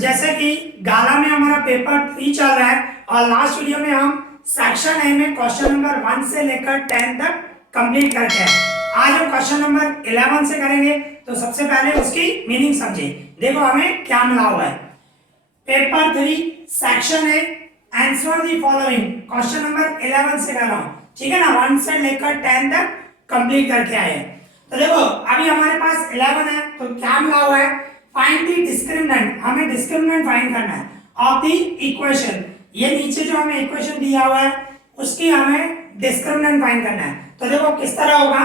जैसे कि गाला में हमारा पेपर 3 चल रहा है और लास्ट वीडियो में हम सेक्शन ए में क्वेश्चन नंबर 1 से लेकर 10 तक कंप्लीट करके हैं। आज हम क्वेश्चन नंबर 11 से करेंगे। तो सबसे पहले उसकी मीनिंग समझे। देखो हमें क्या मिला हुआ है, paper 3 section A, answer the following. Question number 11 से कर रहा हूं, ठीक है ना, 1 से लेकर 10 तक कंप्लीट करके आए हैं। तो देखो अभी हमारे पास 11 है, तो क्या मिला हुआ है, फाइंड द डिस्क्रिमिनेंट। हमें डिस्क्रिमिनेंट फाइंड करना है ऑफ द इक्वेशन। ये नीचे जो हमें इक्वेशन दिया हुआ है उसकी हमें डिस्क्रिमिनेंट फाइंड करना है। तो देखो किस तरह होगा,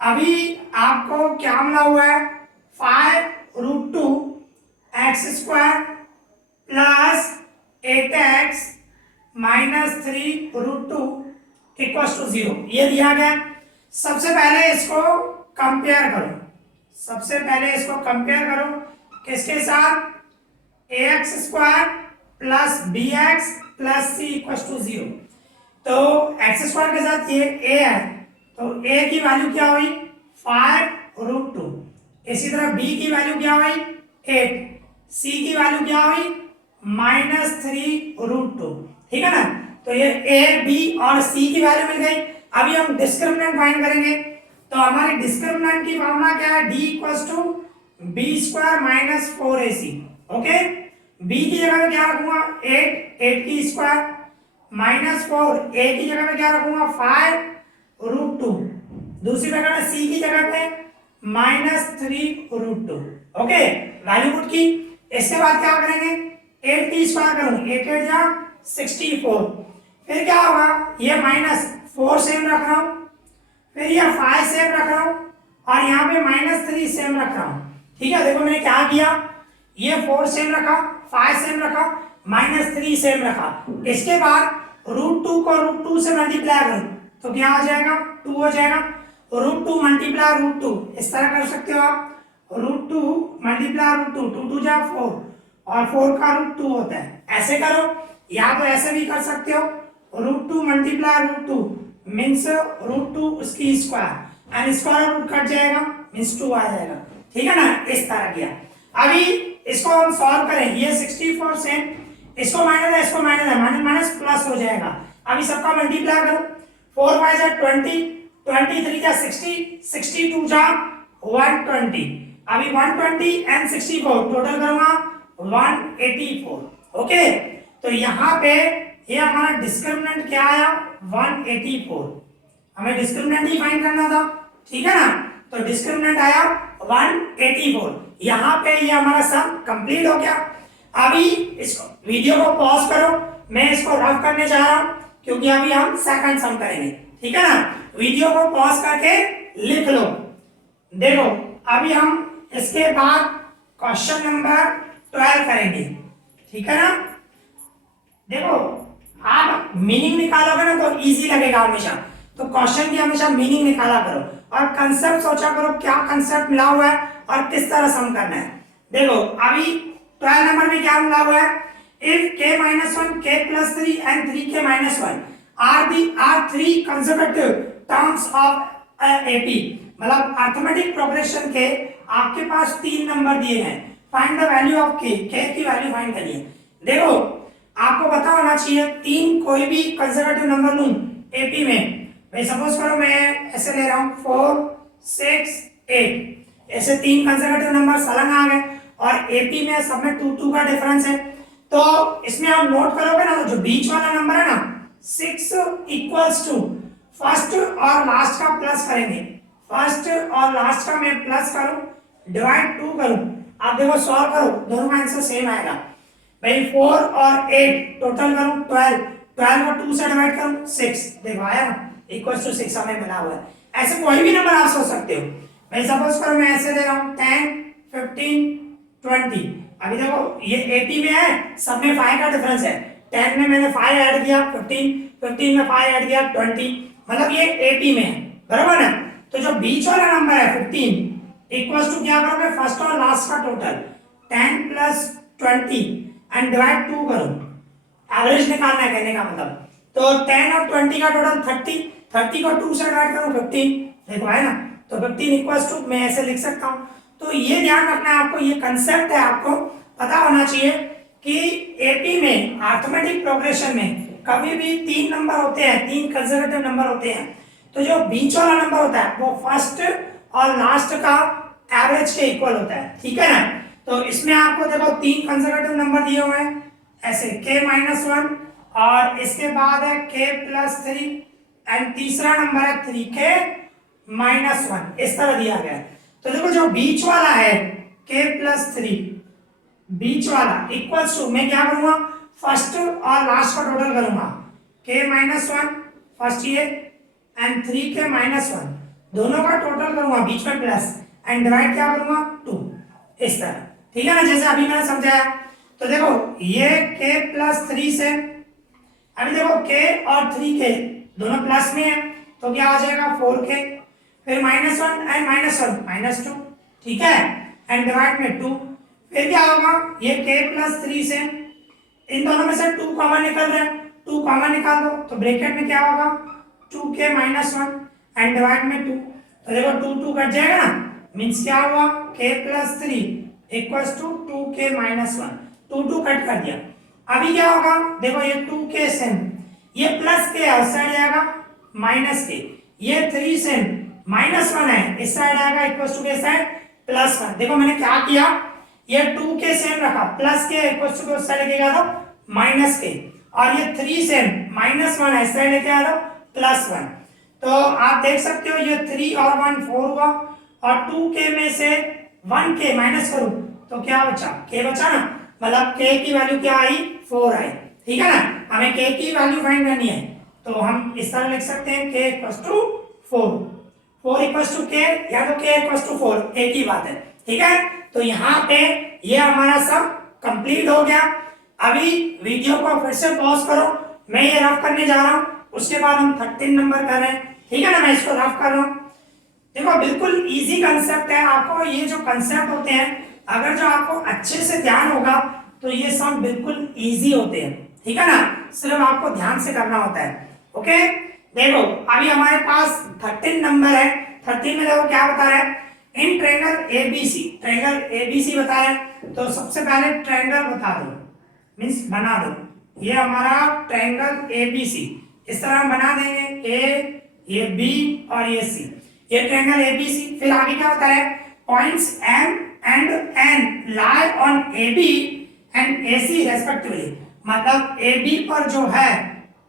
अभी आपको क्या मिला हुआ है, 5√2 x square plus 8x minus 3√2 equals to 0, ये दिया गया। सबसे पहले इसको कंपेयर करो, सबसे पहले इसको कंपेयर करो किसके साथ, ax square plus bx plus c equals to 0। तो x स्क्वायर के साथ ये a है, तो a की वैल्यू क्या हुई 5√2, इसी तरह b की वैल्यू क्या हुई 8, c की वैल्यू क्या हुई -3√2, ठीक है ना। तो ये a b और c की वैल्यू मिल गई। अभी हम डिस्क्रिमिनेंट फाइंड करेंगे। तो हमारी डिस्क्रिमिनेंट की फॉर्मूला क्या है, d equals to B square minus 4ac। Okay, b की जगह पे क्या रखूंगा 8 की स्क्वायर माइनस 4, a की जगह पे क्या रखूंगा 5√2, दूसरी जगह पे c की जगह पे -3√2। ओके, वैल्यू पुट की। इसके बाद क्या करेंगे, 8 की स्क्वायर करूंगा, 8 8 जा 64, फिर क्या होगा, ये -4 सेम रख रहा हूं, फिर ये 5 सेम रख रहा हूं और यहाँ पे -3 सेम रख रहा हूं। ठीक है, देखो मैंने क्या किया, ये 4 सेम रखा, 5 सेम रखा, -3 सेम रखा। इसके बाद √2 को √2 से मल्टीप्लाई करूं तो क्या हो जाएगा 2 हो जाएगा। √2 मल्टीप्लाई √2 इस तरह कर सकते हो आप, √2 मल्टीप्लाई √2, 2 2 जा 4 और 4 का √2 होता है, ऐसे करो या तो ऐसे भी कर सकते हो, √2 मल्टीप्लाई √2 मीन्स √2 उसकी square and square root cut जाएगा मीन्स 2 आ जाएगा, ठीक है ना, इस तरह किया। अभी इसको हम सॉल्व करें, ये 64 से इसको माइनस है, इसको माइनस है, माइनस माइनस प्लस हो जाएगा। अभी सबका मल्टीप्लाई करो, 4 5 जा 20, 23 जा 60, 62 जा 120, अभी 120 एंड 64 टोटल करूंगा 184। ओके, तो यहाँ पे ये हमारा डिस्क्रिमिनेंट क्या आया 184, हमें डिस्क्रिमिनेंट ही फाइंड करना था, ठीक है ना। तो डिस्क्रिमिनेंट आया 184। यहाँ पे ये हमारा सम कंप्लीट हो गया। अभी इसको वीडियो को पॉज करो, मैं इसको रफ करने जा रहा हूँ क्योंकि अभी हम सेकंड सम करेंगे, ठीक है ना। वीडियो को पॉज करके लिख लो। देखो अभी हम इसके बाद क्वेश्चन नंबर 12 करेंगे, ठीक है ना। देखो आप मीनिंग निकालोगे ना तो इजी लगेगा हमेशा, तो क्वेश्चन की हमेशा मीनिंग निकाला करो और कंसेप्ट सोचा करो क्या कंसेप्ट मिला हुआ है और किस तरह सम करना है। देखो अभी 12 नंबर में क्या मिला हुआ है, if k-1 k+3 and 3k-1 are 3 consecutive terms of AP, मतलब अरिथमेटिक प्रोग्रेशन के आपके पास 3 नंबर दिए हैं, find the value of k की वैल्यू फाइंड करिए। देखो आपको पता होना चाहिए 3 कोई भी कंसेक्यूटिव नंबर लूं एपी में, भाई सपोज करो मैं ऐसे ले रहा हूं 4 6 8, ऐसे 3 कंसेक्यूटिव नंबर सलंग आ गए और एपी में सब में 2 2 का डिफरेंस है। तो इसमें आप नोट करोगे ना, तो जो बीच वाला नंबर है ना 6 इक्वल्स टू फर्स्ट और लास्ट का प्लस करेंगे, फर्स्ट और लास्ट का मैं प्लस करूं डिवाइड 2 करूं, आप देखो सॉल्व करो दोनों का आंसर सेम आएगा। भाई 4 और 8 टोटल करूं 12, 12 को 2 से डिवाइड करूं 6, देखो आया ना इक्वल्स टू 6 हमें मिला हुआ है। ऐसे कोई भी नंबर आप सोच सकते हो। भाई सपोज करो मैं ऐसे दे रहा हूं 10 15 20, अभी देखो ये 80 में है, सब में 5 का डिफरेंस है, 10 में मैंने 5 ऐड किया 15 में 5 ऐड किया 20, मतलब ये 80 में है, बराबर ना। तो जो बीच वाला नंबर है 15 इक्वल्स टू क्या करोगे, फर्स्ट और लास्ट का टोटल 10 प्लस 20 एंड डिवाइड 2 करो, एवरेज निकालना है कहने का मतलब। तो 10 और 20 का टोटल 30, 30 को 2 से डिवाइड करो 15, देखो है ना, तो 15 इक्वल्स टू मैं ऐसे लिख सकता हूं। तो ये ध्यान रखना है आपको, ये कंसेप्ट है आपको पता होना चाहिए कि एपी में अरिथमेटिक प्रोग्रेशन में कभी भी 3 नंबर होते हैं, 3 कंसेक्यूटिव नंबर होते हैं, तो जो बीच वाला नंबर होता है वो फर्स्ट और लास्ट का एवरेज के इक्वल होता है, ठीक है ना। तो इसमें आपको देखो 3 कंसेक्यूटिव नंबर दिए हुए हैं ऐसे k-1 और इसके बाद है k+3 एंड तीसरा नंबर है 3k-1, इस तरह दिया गया है। तो देखो जो बीच वाला है k+3 बीच वाला इक्वल्स टू, मैं क्या करूंगा फर्स्ट और लास्ट का टोटल करूंगा k-1 फर्स्ट ये एंड 3k-1 दोनों का टोटल करूंगा बीच में प्लस एंड डिवाइड क्या करूंगा 2, इस तरह, ठीक है ना, जैसे अभी मैंने समझाया। तो देखो ये k+3 से अभी देखो k और 3k दोनों प्लस में है तो क्या आ जाएगा 4k, फिर -1 एंड -1 -2, ठीक है, एंड डिवाइड में 2, फिर क्या होगा ये k+3 से इन दोनों में से 2 कॉमन निकल रहा है, 2 कॉमन निकाल दो तो ब्रैकेट में क्या होगा 2k-1 एंड डिवाइड में 2, तो देखो 2 2 कट जाएगा ना, मींस क्या हुआ k+3 equals to 2k-1, 2 2 cut कर दिया। अभी क्या होगा देखो ये 2k सेम ये प्लस के उस साइड जाएगा माइनस के, ये 3 सेम -1 है इस साइड आएगा इक्वल्स टू के साइड +1। देखो मैंने क्या किया ये 2k सेम रखा प्लस के इक्वल्स टू के उस साइड लेके गया था माइनस के, और ये 3 सेम -1 है इस साइड लेके आया था +1। तो आप देख सकते हो ये 3 और 1 4 हुआ और 2k में से 1k माइनस करूं तो क्या बचा k बचा ना, मतलब k की वैल्यू क्या आई 4 आई, ठीक है ना। हमें k की वैल्यू फाइंड करनी है तो हम इस तरह लिख सकते हैं k equals to 4, 4 equals to k या तो k इक्वल्स टू 4, एक ही बात है, ठीक है। तो यहाँ पे ये हमारा सब कंप्लीट हो गया। अभी वीडियो को फिर से पॉज करो, मैं ये रफ करने जा रहा हूँ, उसके बाद हम 13 नंबर कर रहे हैं, ठीक है ना, मैं इसको रफ कर रहा हूँ। देखो बिल्कुल इजी कंसेप्ट है, आपको ये जो कंसेप्ट होते हैं अगर जो आपको अच्छे से ध्यान होगा तो ये सब बिल्कुल इजी होते हैं, ठीक है ना, सिर्फ आपको ध्यान से करना होता है। ओके देखो अभी हमारे पास 13 नंबर है, 13 में देखो क्या बता रहा है in triangle ABC, triangle ABC बता रहा है। तो सबसे पहले ट्रायंगल बता दो, मींस बना दो, ये हमारा ट्रायंगल एबीसी इस तरह हम बना देंगे, ए ये बी और ये सी, ये ट्रायंगल एबीसी। फिर आगे क्या होता है points M and N lie on AB and AC respectively, मतलब एबी पर जो है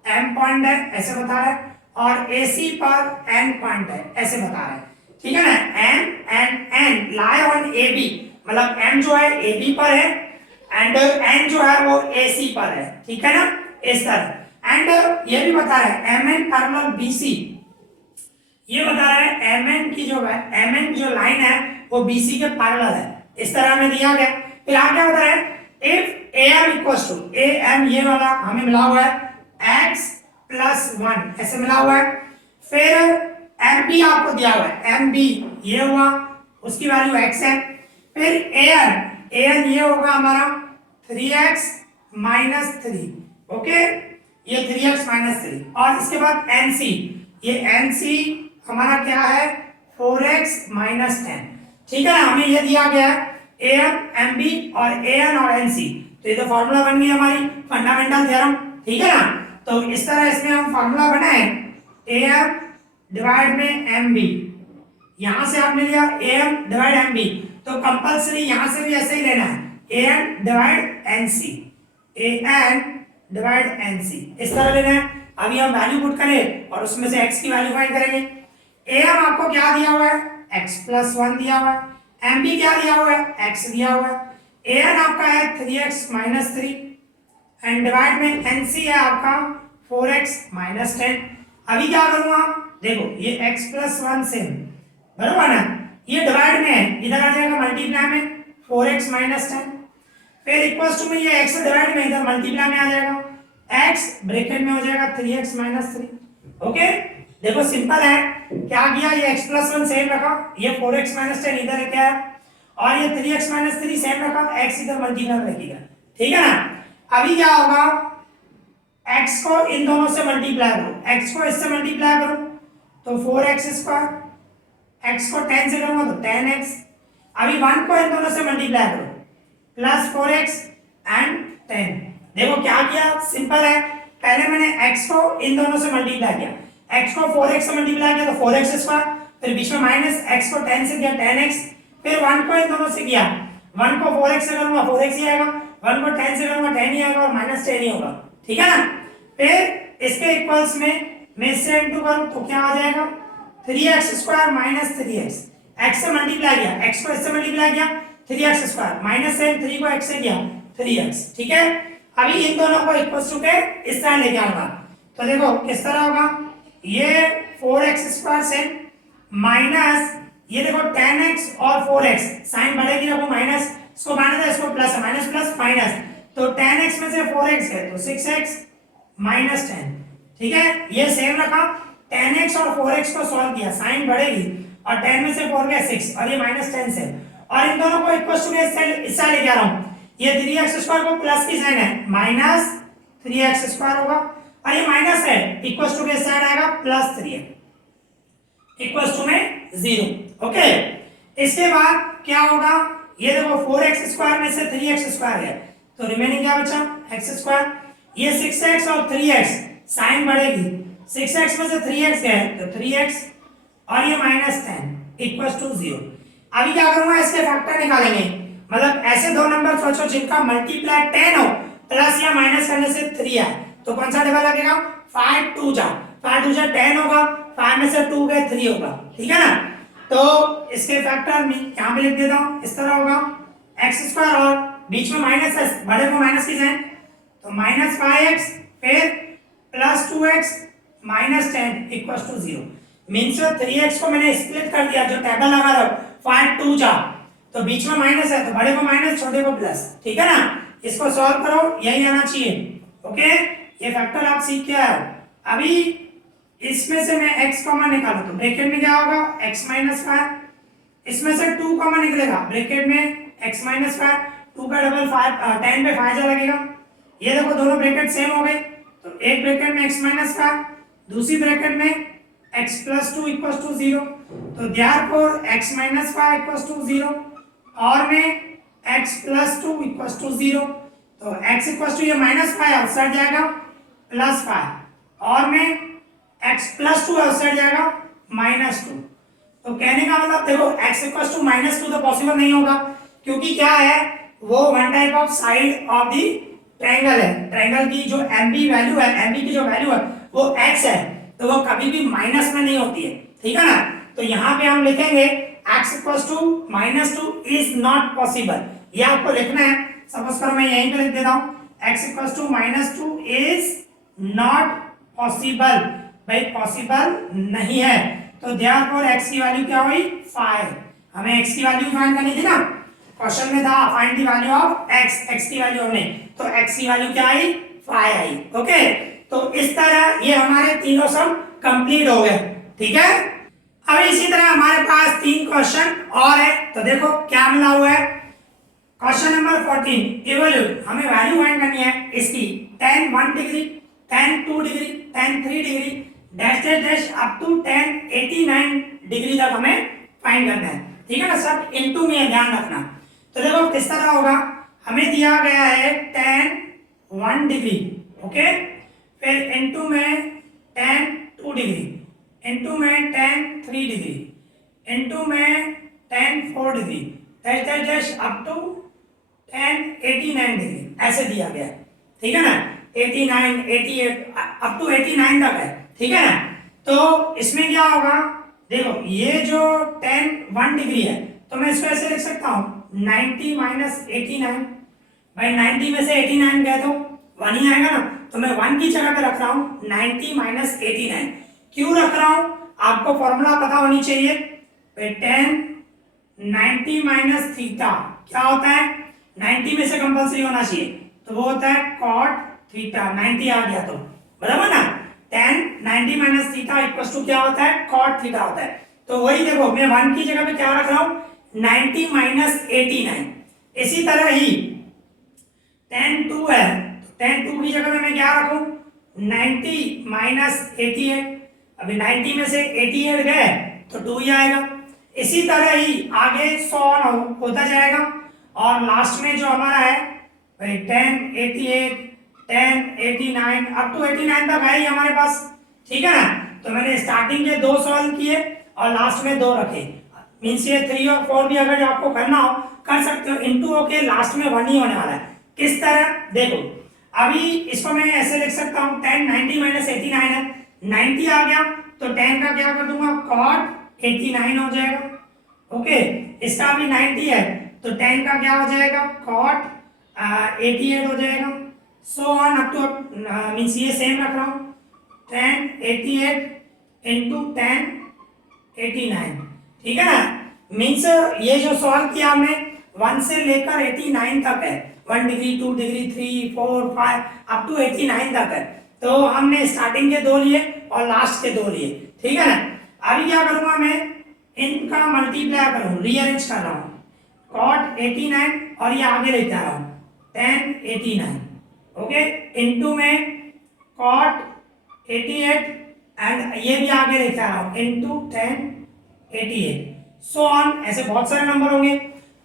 एम पॉइंट है ऐसे बता रहा है और एसी पर एन पॉइंट है ऐसे बता रहा है, ठीक है ना। M and N lie on AB, मतलब एम जो है एबी पर है एंड एन जो है वो एसी पर है, ठीक है ना, इस तरह। एंड ये भी बता रहा है एम एन पैरेलल बीसी, ये बता रहा है एम एन की जो है एम एन जो लाइन है वो बीसी के पैरेलल है, इस तरह में दिया गया। फिर आगे बता रहा है if A M equals to A M, ये वाला हमें मिला हुआ है x+1 ऐसे मिला हुआ है। फिर एम बी आपको दिया हुआ है, एम बी ये हुआ उसकी वैल्यू x है। फिर ए एन ये होगा हमारा 3x-3, ओके ये 3x-3, और इसके बाद एन सी, ये एन सी हमारा क्या है 4x-10, ठीक है ना। हमें ये दिया गया है ए एम एम बी और ए एन और एन सी, तो ये तो फॉर्मूला बन गई हमारी फंडामेंटल थ्योरम, ठीक है ना। तो इस तरह इसमें हम फॉर्मूला बनाए ए एम डिवाइड में एम बी, यहां से आपने लिया A M divide M B, तो कंपलसरी यहां से भी ऐसे ही लेना है A N divide N C, A N divide N C, इस तरह लेना है। अभी हम वैल्यू पुट करें और उसमें से x की वैल्यू फाइंड करेंगे। ए एम आपको क्या दिया हुआ है x+1 दिया हुआ है, एम बी क्या दिया हुआ है x दिया हुआ है, ए एन आपका है 3x-3 एंड डिवाइड में एन सी है आपका 4x-10। अभी क्या करूंगा देखो ये x+1 से बराबर ना, ये डिवाइड में है इधर आ जाएगा मल्टीप्लाई में 4x-10, फिर इक्वल्स टू में ये x डिवाइड में इधर मल्टीप्लाई में आ जाएगा, x ब्रैकेट में हो जाएगा 3x-3, ओके। देखो सिंपल है, क्या किया ये x+1 सेम रखा, ये 4x-10 इधर लेके आया और ये 3x-3 सेम रखा, x इधर मल्टीप्लाई में रखिएगा, ठीक है ना। अभी क्या होगा x को इन दोनों से मल्टीप्लाई करो, x को इससे मल्टीप्लाई करो तो 4x², x को 10 से करूंगा तो 10x, अभी 1 को इन दोनों से मल्टीप्लाई करो प्लस 4x एंड 10। देखो क्या किया, सिंपल है। पहले मैंने x को इन दोनों से मल्टीप्लाई किया, x को 4x से मल्टीप्लाई किया तो 4x स्क्वायर, फिर बीच में माइनस x को 10 से किया 10x, फिर 1 को इन दोनों से किया, 1 को 4x से करूंगा 4x ही आएगा, 1 को 10 से करूंगा 10 ही आएगा और माइनस 10 ही होगा, ठीक है ना। फिर इसके इक्वल्स में मैं इससे इनटू करूं तो क्या आ जाएगा, 3x square minus 3x, x से मल्टीप्लाई किया, x को इससे मल्टीप्लाई किया 3x स्क्वायर माइनस से 3 को x से किया 3x, ठीक है। अभी इन दोनों को इक्वल्स टू के इस तरह लेके आऊंगा, तो देखो किस तरह होगा, ये 4x स्क्वायर से माइनस ये देखो 10x और 4x, साइन बढ़ेगी देखो माइनस, इसको माइनस है इसको प्लस है, माइनस प्लस माइनस, तो 10x में से 4x है तो 6x माइनस 10, ठीक है। ये सेम रखा, 10x और 4x को सॉल्व किया, साइन बढ़ेगी और 10 में से 4 गया 6 और ये माइनस 10 से, और इन दोनों को इक्वल टू के इस साइड लेके आ रहा हूं, ये 3x स्क्वायर को प्लस की साइन है माइनस 3x स्क्वायर होगा और ये माइनस है इक्वल टू के साइड आएगा प्लस 3x इक्वल टू में 0, ओके। इसके बाद क्या होगा, ये देखो 4x स्क्वायर में से 3x स्क्वायर है तो रिमेनिंग क्या बचा x स्क्वायर, ये 6x और 3x साइन बढ़ेगी, 6x में से 3x गए तो 3x और ये माइनस 10 इक्वल टू 0। अभी क्या करूंगा, इसके फैक्टर निकालेंगे, मतलब ऐसे दो नंबर सोचो जिनका मल्टीप्लाई 10 हो प्लस या माइनस करने से 3 आए, तो कौन सा टेबल लगेगा, 5 2 जा 10 होगा, 5 में से 2 गए 3 होगा, ठीक है ना। तो इसके फैक्टर में यहाँ पे लिख देता हूँ, इस तरह होगा x स्क्वायर और बीच में माइनस है, बड़े को माइनस की जाए तो माइनस 5x फिर plus 2x minus 10 equal to 0, means 3x को मैंने स्प्लिट कर दिया, जो टेबल लगा रहा हूं 5 2 जा, तो बीच में माइनस है तो बड़े को माइनस छोटे को प्लस, ठीक है ना। इसको सॉल्व करो, यही आना चाहिए, ओके। ये फैक्टर आप सीख के आए हो। अभी इसमें से मैं x कॉमन निकालूं तो ब्रैकेट में क्या होगा, x माइनस 5, इसमें से 2 कॉमन निकलेगा, ब्रैकेट में x माइनस 5, 2 का डबल 5 10 पे 5 जा लगेगा, ये देखो दोनों ब्रैकेट सेम हो गए, तो एक ब्रैकेट में x माइनस 5, दूसरी ब्रैकेट में x प्लस 2 इक्वल टू 0, तो therefore x minus 5 equal to 0 और में x प्लस 2 इक्वल टू 0, तो x इक्वल टू ये माइनस 5 आउटसाइड जाएगा प्लस 5 और में x प्लस 2 आउटसाइड जाएगा माइनस 2, तो कहने का मतलब देखो x इक्वल टू माइनस 2 तो पॉसिबल नहीं होगा, क्योंकि क्या है वो one type of side of the triangle है, ट्रायंगल की जो MB वैल्यू है, MB की जो वैल्यू है वो x है, तो वो कभी भी माइनस में नहीं होती है, ठीक है ना। तो यहाँ पे हम लिखेंगे x equals to minus 2 is not possible, ये आपको लिखना है। सपोज करो मैं यहीं पे लिख देता हूँ x equals to minus 2 is not possible, भाई पॉसिबल नहीं है, तो देयरफॉर x की वैल्यू क्या हुई 5, हमें x की वैल्यू फाइंड करनी थी ना, क्वेश्चन में था find the value of x की वैल्यू हमने, तो x की वैल्यू क्या आई 5 आई, ओके। तो इस तरह ये हमारे तीनों सम कंप्लीट हो गए, ठीक है। अब इसी तरह हमारे पास 3 क्वेश्चन और है, तो देखो क्या मिला हुआ है। क्वेश्चन नंबर 14 इवैल्यूएट, हमें वैल्यू फाइंड करनी है इसकी tan 1 degree, tan 2 degree, tan 3 degree dash dash dash up to tan 89 degree तक हमें फाइंड करना है, ठीक है ना। सब इनटू में ध्यान रखना। तो देखो किस तरह होगा, हमें दिया गया है tan 1 डिग्री, ओके, फिर इनटू में tan 2 डिग्री, इनटू में tan 3 डिग्री, इनटू में tan 4 degree dash dash dash up to tan 89 degree, ऐसे दिया गया है, ठीक है ना। 89 88 अप टू 89 तक है, ठीक है ना। तो इसमें क्या होगा, देखो ये जो tan 1 डिग्री है तो मैं इसको ऐसे लिख सकता हूँ 90 माइनस 89, भाई 90 में से 89 गए तो 1 ही आएगा ना, तो मैं 1 की जगह पे रख रहा हूँ 90 माइनस 89। क्यों रख रहा हूँ, आपको फॉर्मूला पता होनी चाहिए, tan 90 माइनस थीटा क्या होता है, 90 में से कंपल्सरी होना चाहिए, तो वो होता है cot थीटा, 90 आ गया तो बराबर ना, tan 90 minus theta equal to क्या होता है cot थीटा होता है। तो वही देखो मैं 1 की जगह पे क्या रख रहा हूँ 90 माइनस 89। इसी तरह ही tan 2 है, तो tan 2 की जगह पे मैं क्या रखूं 90 माइनस 88, अभी 90 में से 88 गए तो 2 ही आएगा। इसी तरह ही आगे 100 होता जाएगा, और लास्ट में जो हमारा है भाई 10, 88, 10, 89 अप टू 89 तक है ही हमारे पास, ठीक है ना। तो मैंने स्टार्टिंग के 2 सॉल्व किए और लास्ट में 2 रखे, मीन्स ये 3 और 4 भी अगर आपको करना हो कर सकते हो, इनटू होके लास्ट में 1 ही होने वाला है। किस तरह देखो, अभी इसको मैं ऐसे लिख सकता हूँ 10, 90 माइनस 89 है, 90 आ गया तो 10 का क्या कर दूंगा cot 89 हो जाएगा, ओके। इसका भी 90 है तो 10 का क्या हो जाएगा cot 88 हो जाएगा, so on up two means ये सेम रख रहा हूँ 10, 88 इंटू 10, 89, ठीक है ना। मीन्स ये जो सॉल्व किया हमने 1 से लेकर 89 तक है, 1 डिग्री 2 डिग्री 3, 4, 5 अप टू 89 तक है। तो हमने स्टार्टिंग के 2 लिए और लास्ट के 2 लिए, ठीक है ना। अभी क्या करूंगा मैं इनका मल्टीप्लाई करूँ, रीअरेंज कर रहा हूँ cot 89 और ये आगे लेके आ रहा हूँ 10, 89, ओके, इनटू में cot 88 एंड ये भी आगे लेके आ रहा हूँ इनटू 10, 88, सो ऑन, ऐसे बहुत सारे नंबर होंगे।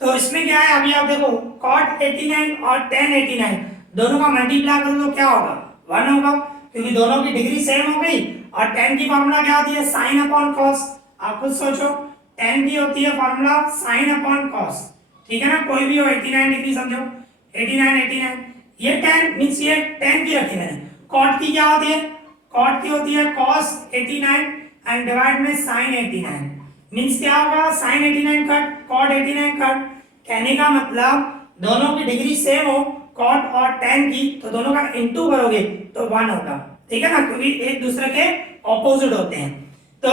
तो इसमें क्या है अभी आप देखो cot 89 और 10, 89 दोनों का मल्टीप्लाई करो तो क्या होगा 1 होगा, क्योंकि दोनों की डिग्री सेम हो गई। और 10 की फॉर्मूला क्या होती है साइन अपॉन कॉस, आप खुद सोचो 10 की होती है फॉर्मूला साइन अपॉन कॉस, ठीक है ना। कोई भी हो 89 डिग्री समझो 89, 89, ये 10 मींस ये 10 की रखी मैंने। cot की क्या होती है, cot की होती है cos 89 एंड डिवाइड में sin 89, मींस क्या होगा sin 89 कट cot 89 कट, कहने का मतलब दोनों की डिग्री सेम हो cot और tan की तो दोनों का इनटू करोगे तो 1 होगा, ठीक है ना, क्योंकि एक दूसरे के ऑपोजिट होते हैं। तो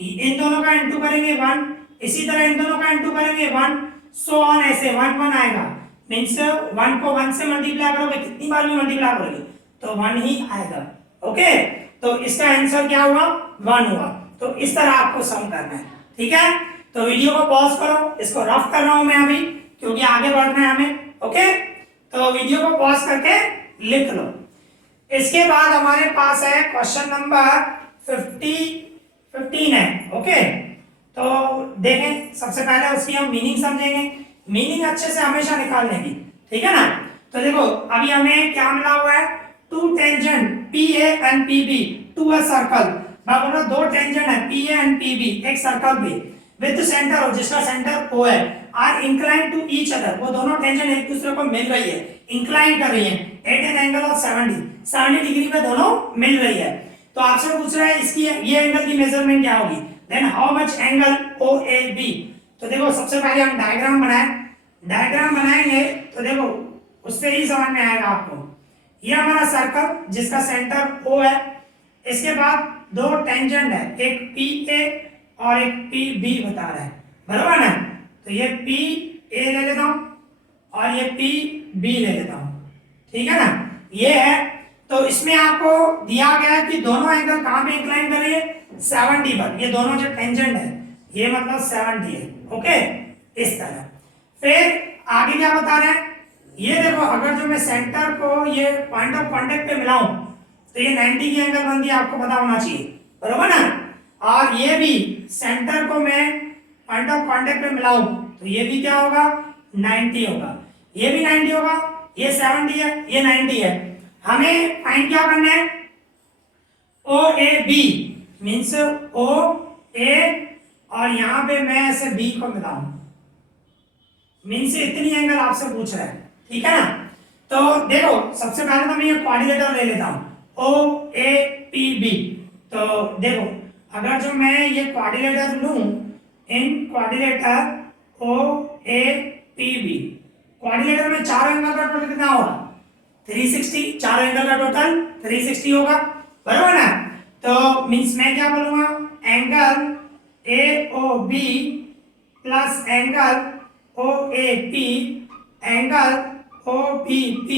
इन दोनों का इनटू करेंगे 1, इसी तरह इन दोनों का इनटू करेंगे 1, सो ऑन, ऐसे 1 1 आएगा, मींस 1 को 1 से मल्टीप्लाई करोगे कितनी बार भी मल्टीप्लाई करोगे तो 1 ही आएगा, ओके। तो इसका आंसर क्या हुआ 1 हुआ। तो इस तरह आपको सम करना है, ठीक है। तो वीडियो को पॉज करो, इसको रफ कर रहा हूं मैं अभी क्योंकि आगे बढ़ना है हमें, ओके। तो वीडियो को पॉज करके लिख लो। इसके बाद हमारे पास है क्वेश्चन नंबर 15 है, ओके। तो देखें सबसे पहले उसकी हम मीनिंग समझेंगे, मीनिंग अच्छे से हमेशा निकालने की, ठीक है ना। तो देखो अभी हमें क्या मिला हुआ है, two tangent PA and PB to a circle, बाबू 2 टेंजेंट है PA एंड PB एक सर्कल पे विद सेंटर हो जिसका सेंटर O है, are incline to each other, वो दोनों टेंजेंट एक दूसरे को मिल रही है, इंक्लाइन कर रही है at an angle of 70 degree पे दोनों मिल रही है। तो आपसे पूछ रहा है इसकी ये एंगल की मेजरमेंट क्या होगी, then how much angle OAB। तो देखो सबसे पहले हम डायग्राम बनाएंगे तो देखो उससे ही समझ में आएगा आपको। ये हमारा सर्कल जिसका सेंटर O है, इसके बाद 2 टेंजेंट है, एक PA और एक PB बता रहा है, बराबर ना। तो ये PA ले लेता हूं और ये PB ले लेता हूं, ठीक है ना, ये है। तो इसमें आपको दिया गया है कि दोनों एंगल कहां पे इंक्लाइन कर रही है 70 पर, ये दोनों जो टेंजेंट है ये मतलब 70 है, ओके, इस तरह। फिर आगे क्या बता रहे हैं, ये देखो अगर जो मैं सेंटर को ये पॉइंट ऑफ कांटेक्ट पे मिलाऊं तो ये 90 की एंगल बनती है, आपको पता होना चाहिए, बरोबर ना। और ये भी सेंटर को मैं पॉइंट ऑफ कांटेक्ट पे मिलाऊं तो ये भी क्या होगा 90 होगा, ये भी 90 होगा, ये 70 है ये 90 है। हमें फाइंड क्या करना है OAB मींस OA और यहां पे मैं ऐसे B को मिलाऊं, मींस इतनी एंगल आपसे पूछ रहा है, ठीक है ना। तो देखो सबसे पहले तो मैं ये क्वाड्रिलेटरल ले लेता हूं OAPB। तो देखो अगर जो मैं ये क्वाड्रिलेटर लूं इन क्वाड्रिलेटर OAPB, क्वाड्रिलेटर में चारों एंगल का टोटल कितना होगा 360, चारों एंगल का टोटल 360 होगा, बराबर ना। तो मींस मैं क्या बोलूंगा angle AOB plus angle OAP angle OBP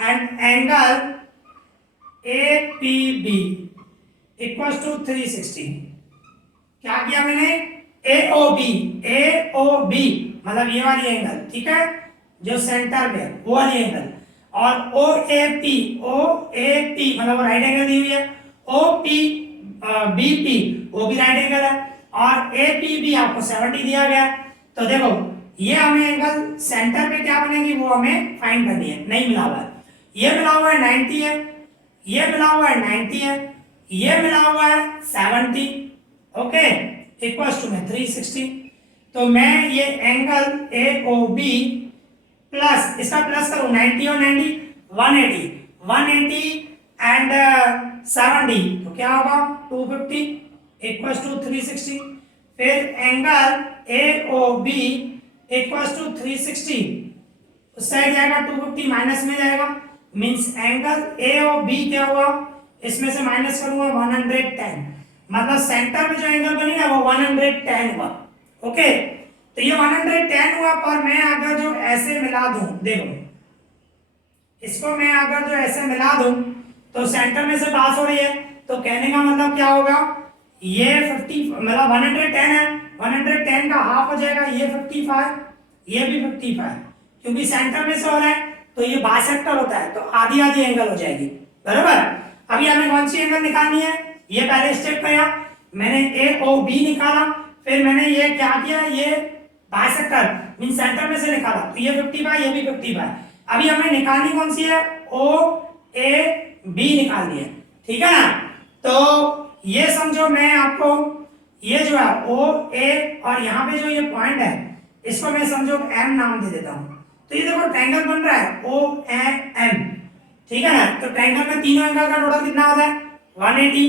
and angle APB equals to 360। क्या किया मैंने AOB मतलब ये वाली एंगल, ठीक है, जो सेंटर में वो वाली एंगल, और OAP मतलब राइट एंगल दी हुई है, BP वो भी राइट एंगल है, और APB आपको 70 दिया गया। तो देखो ये हमें एंगल सेंटर पे क्या बनेगी वो हमें फाइंड करनी है, नहीं मिला हुआ है। ये मिला हुआ है 90 है, ये मिला हुआ है 90 है, ये मिला हुआ है 70, ओके, इक्वल्स टू में 360। तो मैं ये एंगल AOB प्लस इसका प्लस करूं 90 और 90 180, 180 एंड 70 तो क्या होगा 250 इक्वल्स टू 360। फिर एंगल AOB इक्वल्स टू 360, उस साइड जाएगा 250 माइनस में जाएगा, मींस एंगल AOB क्या हुआ, इसमें से माइनस करूंगा 110, मतलब सेंटर में जो एंगल बनेगा वो 110 हुआ, ओके। तो ये 110 हुआ, पर मैं अगर जो ऐसे मिला दूं, देखो इसको मैं अगर जो ऐसे मिला दूं तो सेंटर में से पास हो रही है, तो कहने का मतलब क्या होगा, ये 50 मतलब 110 है, 110 का हाफ हो जाएगा, ये 55, ये भी 55, क्योंकि सेंटर में से हो रहा है तो ये बाइसेक्टर होता है, तो आधी आधी एंगल हो जाएगी, बराबर। अभी हमें कौन सी एंगल निकालनी है, ये पहले स्टेप किया मैंने AOB निकाला, फिर मैंने ये क्या किया, ये बाइसेक्टर मीन सेंटर में से निकाला, तो ये 55, ये भी 55। अभी हमें निकालनी कौन सी है, OAB निकालनी है, ठीक है ना। तो ये समझो मैं आपको ये जो है OA और यहाँ पे जो ये पॉइंट है इसको मैं समझो M नाम दे देता हूँ। तो ये देखो ट्रायंगल बन रहा है OAM, ठीक है ना। तो ट्रायंगल में तीनों एंगल का टोटल कितना होता है 180।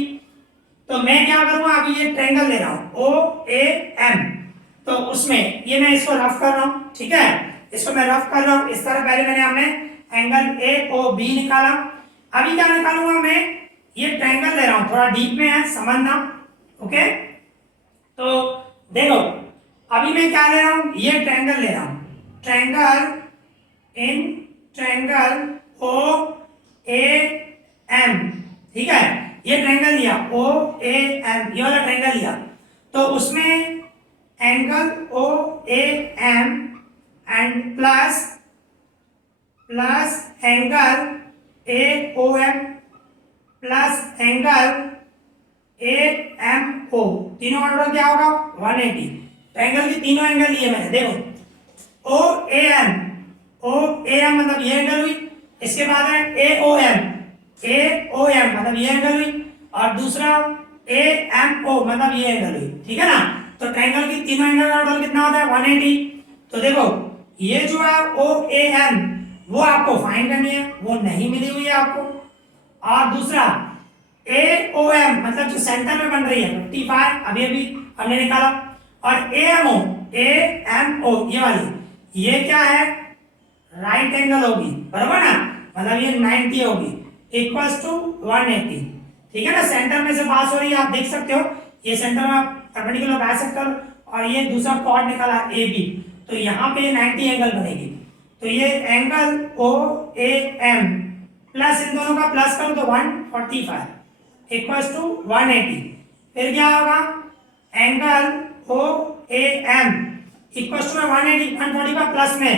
तो मैं क्या करूंगा, अभी ये ट्रायंगल ले रहा हूँ OAM, तो उसमें ये मैं इसको रफ कर रहा हूँ, ठीक है, इसको मैं रफ कर रहा हूँ इस तरह। पहले मैंने हमने एंगल AOB निकाला, अभी क्या निकालूंगा मैं, ये ट्रायंगल ले रहा हूँ, थोड़ा डीप में है समझना, ओके। तो देखो अभी मैं क्या ले रहा हूँ, ये ट्रायंगल ले रहा हूँ, ट्रायंगल OAM, ठीक है, ये ट्रायंगल लिया OAM, ये वाला ट्रायंगल लिया, तो उसमें angle OAM and plus angle AOM plus angle AMO, तीनों का टोटल क्या होगा 180। ट्रायंगल की तीनों एंगल लिए मैंने, देखो OAM मतलब ये एंगल हुई, इसके बाद है AOM मतलब ये एंगल हुई, और दूसरा AMO मतलब ये एंगल हुई, ठीक है ना। तो ट्रायंगल की तीनों एंगल का टोटल कितना होता है 180। तो देखो ये जो है OAM वो आपको फाइंड करनी है, वो नहीं मिली हुई है आपको, और दूसरा AOM मतलब जो सेंटर में बन रही है 55, अभी हमने निकाला, और AMO ये वाली ये क्या है राइट एंगल होगी, बराबर ना, मतलब ये 90 होगी इक्वल्स टू 180, ठीक है ना। सेंटर में से पास हो रही है, आप देख सकते हो ये सेंटर में परपेंडिकुलर बाइसेक्टर, और ये दूसरा कॉर्ड निकाला AB, तो यहाँ पे 90 एंगल बनेगी। तो ये एंगल OAM प्लस इन दोनों का प्लस करो तो 145 इक्वल्स टू 180। फिर क्या होगा, angle OAM equals to 180, 145 plus में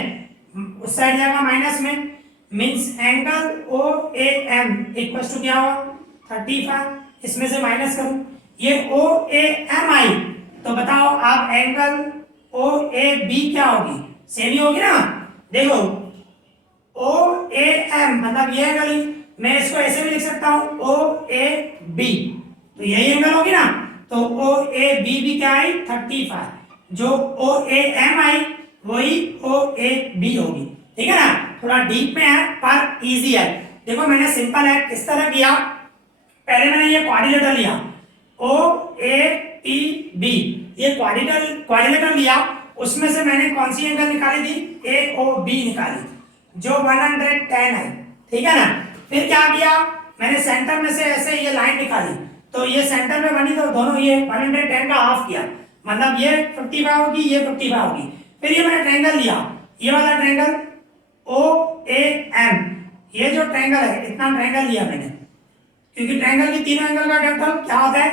उस साइड जाएगा माइनस में, means angle OAM equals to क्या होगा 35, इसमें से माइनस करूं ये OAM आई, तो बताओ आप एंगल OAB क्या होगी, सेम ही होगी ना। देखो OAM मतलब ये एंगल, मैं इसको ऐसे भी लिख सकता हूं OAB, तो यही एंगल होगी ना। तो OAB भी क्या आई 35, जो OAM आई वही OAB होगी, ठीक है ना। थोड़ा डीप में है पर इजी है। देखो मैंने सिंपल है किस तरह किया, पहले मैंने ये क्वाड्रिलेटरल लिया OAPB, ये क्वाड्रिलेटरल लिया, उसमें से मैंने कौन सी एंगल निकाली थी AOB निकाली जो 110 है, ठीक है ना। फिर क्या किया मैंने सेंटर में से ऐसे ये लाइन निकाली, तो ये सेंटर में बनी, तो दोनों ये 110 का हाफ किया, मतलब ये 55 होगी, ये 55 होगी। फिर ये मैंने ट्रायंगल लिया, ये वाला ट्रायंगल OAM, ये जो ट्रायंगल है इतना ट्रायंगल लिया मैंने, क्योंकि ट्रायंगल की तीनों एंगल का टोटल क्या होता है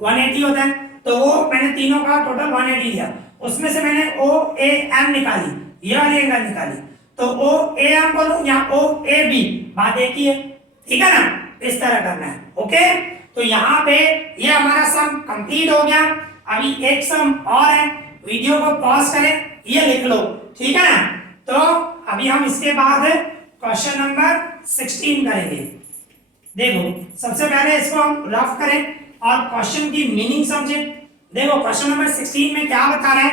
180 होता है, तो वो मैंने तीनों का टोटल 180 लिया, उसमें से मैंने OAM निकाली, ये वाली एंगल निकाली, तो OAM बोलूं या OAB बात एक ही है, ठीक है ना। इस तरह करना है, ओके। तो यहाँ पे ये हमारा सम कंप्लीट हो गया। अभी एक सम और है, वीडियो को पॉज करें ये लिख लो, ठीक है ना। तो अभी हम इसके बाद क्वेश्चन नंबर 16 करेंगे। देखो सबसे पहले इसको हम रफ करें और क्वेश्चन की मीनिंग समझें। देखो क्वेश्चन नंबर 16 में क्या बता रहा है,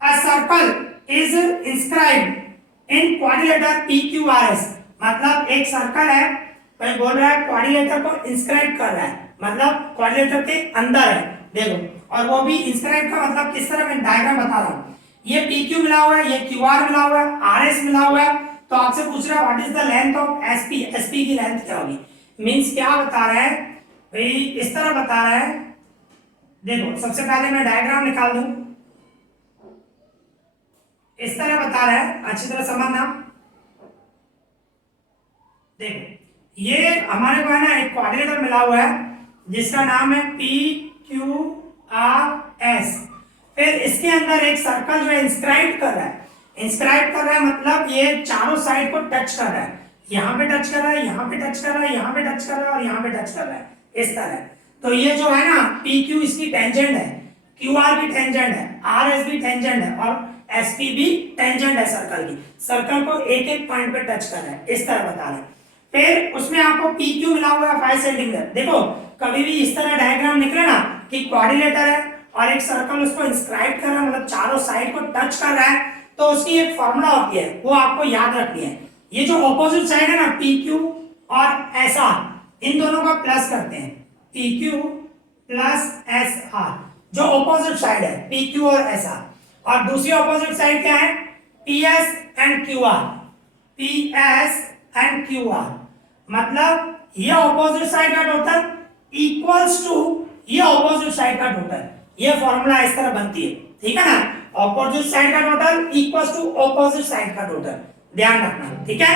A circle is inscribed in quadrilateral PQRS, मतलब एक सर्कल है, मैं बोल रहा है क्वाड्रिलेटर को इंस्क्राइब कर रहा है, मतलब क्वाड्रिलेटर के अंदर है। देखो और वो भी इंस्क्राइब का मतलब किस तरह, मैं डायग्राम बता रहा हूँ। ये PQ मिला हुआ है, ये QR मिला हुआ है, RS मिला हुआ है। तो आपसे पूछ रहा है what is the length of SP, SP की लेंथ क्या होगी। मींस क्या बता रहा है भाई, इस तरह बता रहा है। देखो सबसे पहले मैं डायग्राम निकाल दूं, इस तरह बता रहा है, अच्छी तरह समझना। देखो ये हमारे को है ना एक क्वाड्रिलेटर मिला हुआ है जिसका नाम है PQRS। फिर इसके अंदर एक सर्कल जो है इंस्क्राइब कर रहा है, इंस्क्राइब कर रहा है मतलब ये चारों साइड को टच कर रहा है, यहाँ पे टच कर रहा है, यहाँ पे टच कर रहा है, यहाँ पे टच कर रहा है और यहाँ पे टच कर रहा है, इस तरह। तो ये जो है ना PQ इसकी टेंजेंट है, QR भी टेंजेंट है, RS भी टेंजेंट है और SP भी टेंजेंट है सर्कल की। सर्कल को एक एक पॉइंट पे टच कर रहा है, इस तरह बता रहे हैं। फिर उसमें आपको PQ मिला हुआ है 5 सेंटीमीटर। देखो कभी भी इस तरह डायग्राम निकले ना कि क्वाड्रिलेटर है और एक सर्कल उसको इंस्क्राइब कर रहा है, मतलब चारों साइड को टच कर रहा है, तो उसकी एक फॉर्मूला होती है, वो आपको याद रखनी है। ये जो ऑपोजिट साइड है ना PQ और SR, इन दोनों का प्लस करते हैं, PQ प्लस SR, जो ऑपोजिट साइड है PQ और SR। और दूसरी ऑपोजिट साइड क्या है, PS and QR, PS and QR, मतलब ये ऑपोजिट साइड का टोटल इक्वल्स टू ये ऑपोजिट साइड का टोटल। ये फॉर्मूला इस तरह बनती है, ठीक है ना। ऑपोजिट साइड का total equals to opposite side का टोटल, ध्यान रखना, ठीक है।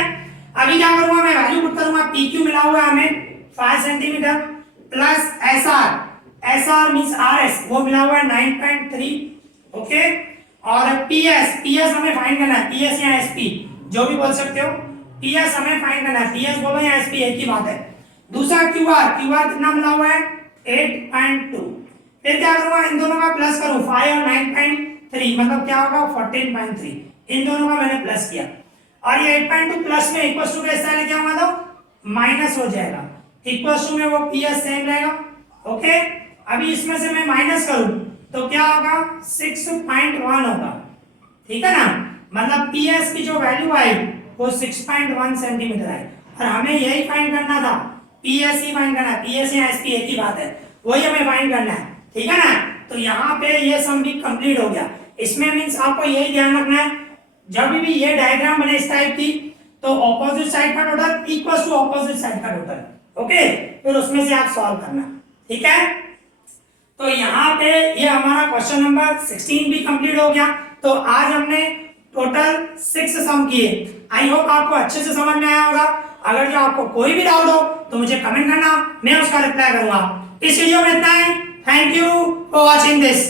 अभी क्या करूंगा, मैं वैल्यू पुट करूंगा। PQ मिला हुआ है हमें 5 centimetre plus SR, SR means RS, वो मिला हुआ है 9.3, ओके। और PS हमें फाइंड करना है, PS या SP जो भी बोल सकते हो, PS हमें फाइंड करना है, PS बोलो या SP एक ही बात है। दूसरा QR कितना मिला हुआ है 8.2। फिर क्या करूंगा, इन दोनों का प्लस करूं, 5 और 9.3 मतलब क्या होगा 14.3, इन दोनों का मैंने प्लस किया। और ये 8.2 प्लस में इक्वल टू कैसा लेके आऊंगा तो माइनस हो जाएगा, इक्वल टू में वो PS सेम रहेगा, ओके। अभी इसमें से मैं माइनस करूं तो क्या होगा 6.1 होगा, ठीक है ना। मतलब PS की जो वैल्यू आई वो 6.1 सेंटीमीटर आई और हमें यही फाइंड करना था, PS ही फाइंड करना है, PS या SP एक ही बात है, वही हमें फाइंड करना है, ठीक है ना। तो यहाँ पे ये सम भी कंप्लीट हो गया। इसमें मींस आपको यही ध्यान रखना है, जब भी ये डायग्राम बने इस टाइप की तो ऑपोजिट साइड का total equal to opposite side का टोटल, ओके। फिर उसमें से आप सॉल्व करना, ठीक है। तो यहाँ पे ये हमारा क्वेश्चन नंबर 16 भी कंप्लीट हो गया। तो आज हमने टोटल 6 सम किए। आई होप आपको अच्छे से समझ में आया होगा। अगर जो आपको कोई भी डाउट हो तो मुझे कमेंट करना, मैं उसका रिप्लाई करूंगा। इस वीडियो में इतना ही। Thank you for watching this.